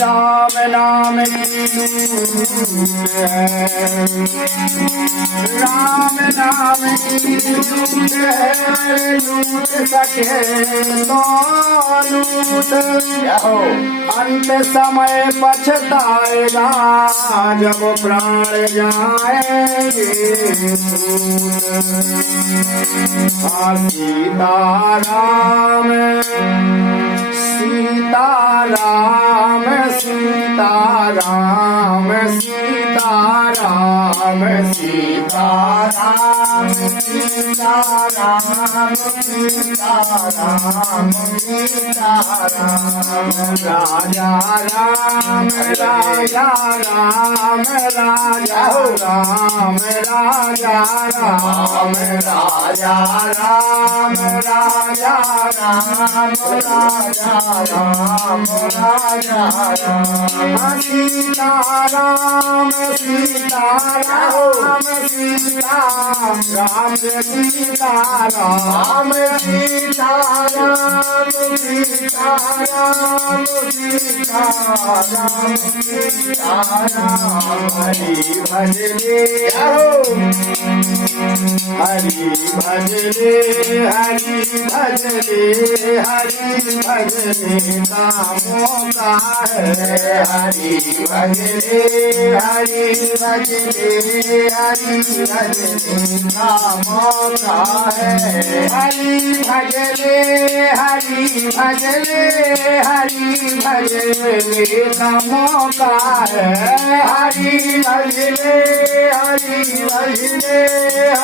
राम नाम की लूट है, राम नाम की लूट है, लूट सके तो लूट। अंत समय पछताएगा जब प्राण जाएंगे छूट। सीताराम सीताराम सीताराम सीताराम सीताराम सीताराम सीताराम सीताराम राजा राम राजा राम राजा राम राजा राम राजा राम राजा राम राजा राम राजा राम सीताराम सीताराम सीताराम राम सीताराम सीताराम सीताराम सीताराम सीताराम हरि भजले हरि भजले हरि भजले हरि भजले का मौका है। हरि भजले हरि भजले हरि भजले का मौका है। हरि भजले हरि भजले हरि भजले का मौका है। हरि भजले हरि भजले